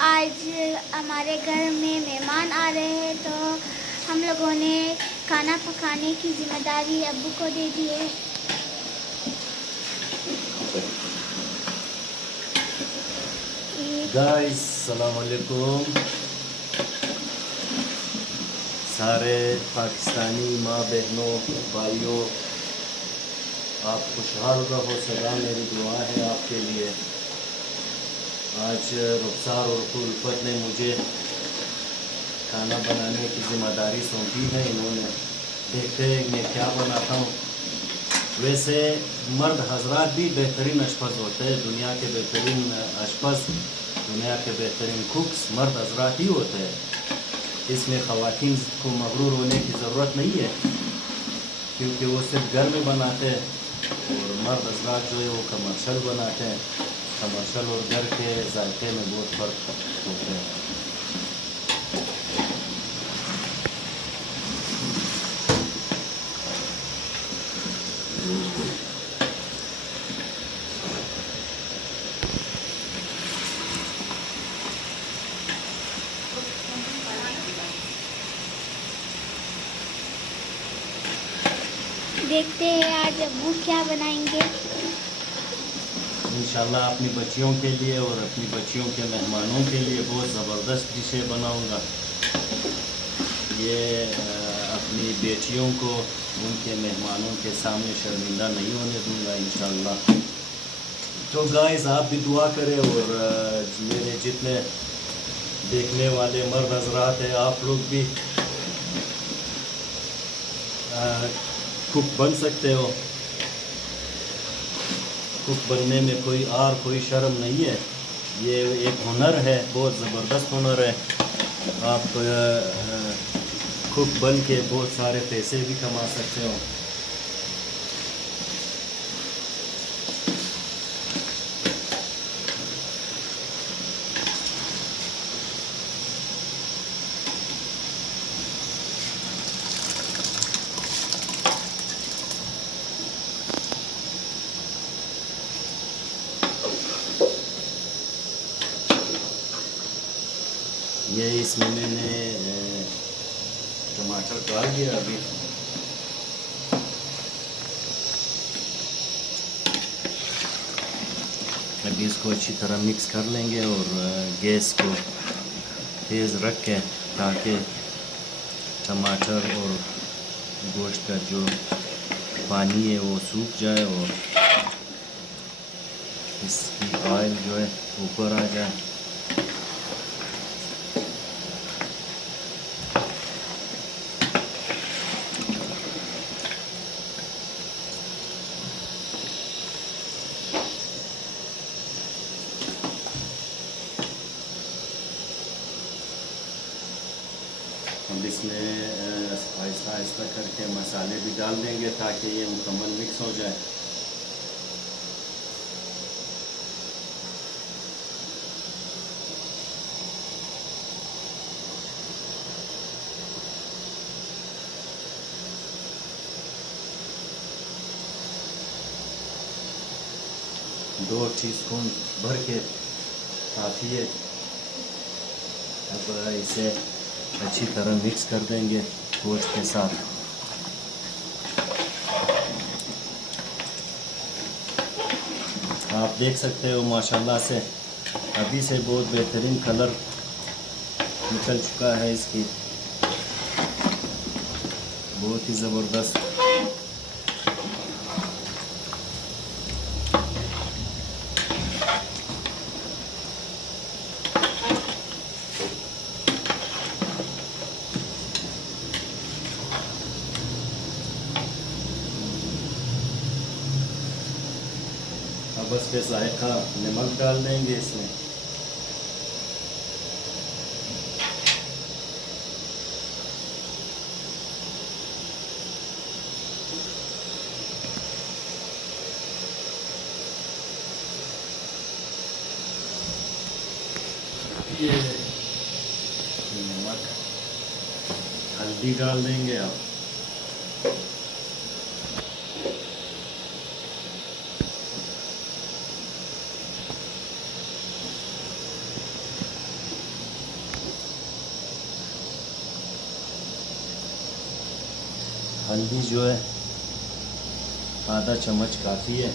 आज हमारे घर में मेहमान आ रहे हैं तो हम लोगों ने खाना पकाने की जिम्मेदारी अब्बू को दे दी है। गाइस सलाम अलैकुम। सारे पाकिस्तानी माँ बहनों भाइयों, आप खुशहाल रहो, सदा मेरी दुआ है आपके लिए। आज रुखसार और उल्फत ने मुझे खाना बनाने की ज़िम्मेदारी सौंपी है। इन्होंने देखते हैं मैं क्या बनाता हूँ। वैसे मर्द हजरात भी बेहतरीन अशपज़ होते हैं। दुनिया के बेहतरीन अशपज़, दुनिया के बेहतरीन कुक्स मर्द हजरात ही होते हैं। इसमें ख़वातीन को मगरूर होने की ज़रूरत नहीं है, क्योंकि वो सिर्फ घर में बनाते हैं और मर्द हजरात जो है वो कमर्शल बनाते हैं। कमर्शल और घर के जायके में बहुत फ़र्क होते हैं। देखते हैं आज अब्बू क्या बनाएंगे। इंशाल्लाह अपनी बच्चियों के लिए और अपनी बच्चियों के मेहमानों के लिए बहुत ज़बरदस्त डिशें बनाऊंगा। ये अपनी बेटियों को उनके मेहमानों के सामने शर्मिंदा नहीं होने दूंगा इंशाल्लाह। तो गाइस आप भी दुआ करें और मेरे जितने देखने वाले मर्द हजरात हैं, आप लोग भी कुक बन सकते हो। कुक बनने में कोई शर्म नहीं है। ये एक हुनर है, बहुत ज़बरदस्त हुनर है। आप कुक बन के बहुत सारे पैसे भी कमा सकते हो। ये इसमें मैंने टमाटर डाल दिया। अभी इसको अच्छी तरह मिक्स कर लेंगे और गैस को तेज़ रख के, ताकि टमाटर और गोश्त का जो पानी है वो सूख जाए और इसकी ऑयल जो है ऊपर आ जाए। हम इसमें आहिस्ता आहिस्ता करके मसाले भी डाल देंगे ताकि ये मुकम्मल मिक्स हो जाए। दो टीस्पून भर के काफ़ी है। अब इसे अच्छी तरह मिक्स कर देंगे गोश्त के साथ। आप देख सकते हो माशाल्लाह से अभी से बहुत बेहतरीन कलर निकल चुका है इसकी, बहुत ही ज़बरदस्त। अब बस पे जायका नमक डाल देंगे इसमें। ये नमक, हल्दी डाल देंगे आप। हल्दी जो है आधा चम्मच काफ़ी है,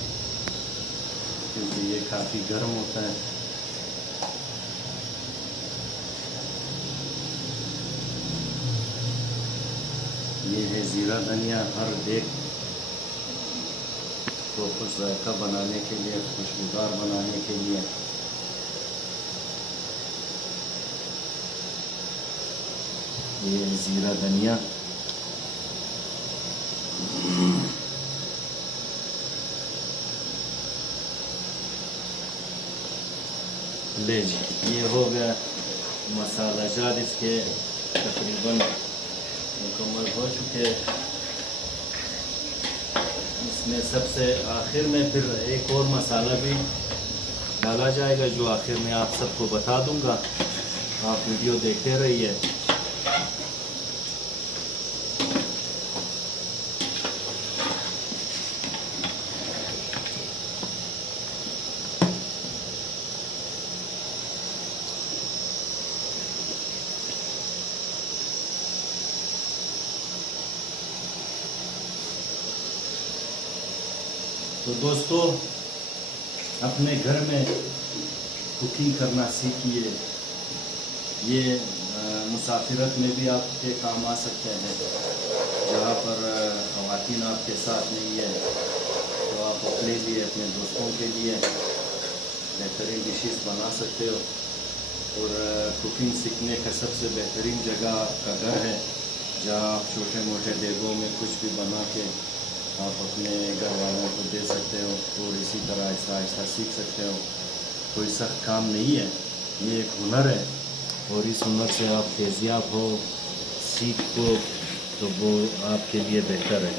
क्योंकि ये काफ़ी गर्म होता है। ये है ज़ीरा धनिया, हर देग को कुछ जायका बनाने के लिए, खुशबूदार बनाने के लिए। ये ज़ीरा धनिया, ले जी, ये हो गया मसाला जात, इसके तकरीबन मुकम्मल हो चुके। इसमें सबसे आखिर में फिर एक और मसाला भी डाला जाएगा, जो आखिर में आप सबको बता दूंगा। आप वीडियो देखते रहिए। तो दोस्तों, अपने घर में कुकिंग करना सीखिए। ये मुसाफिरत में भी आपके काम आ सकते हैं। जहाँ पर ख़वातीन आपके साथ नहीं है, तो आप अपने लिए, अपने दोस्तों के लिए बेहतरीन डिशेस बना सकते हो। और कुकिंग सीखने का सबसे बेहतरीन जगह आपका घर है, जहाँ आप छोटे मोटे देगों में कुछ भी बना के आप अपने घर वालों को दे सकते हो, और इसी तरह आहिस्ता आहिस्ता सीख सकते हो। कोई सख्त काम नहीं है, ये एक हुनर है, और इस हुनर से आप तेज़ियाब हो, सीखो, तो वो आपके लिए बेहतर है।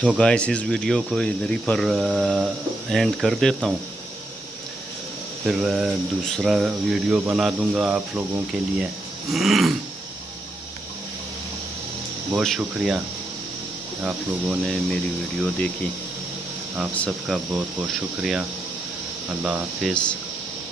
तो गाइस, इस वीडियो को इधर ही पर एंड कर देता हूँ। फिर दूसरा वीडियो बना दूंगा आप लोगों के लिए। बहुत शुक्रिया, आप लोगों ने मेरी वीडियो देखी। आप सबका बहुत बहुत शुक्रिया। अल्लाह हाफिज़।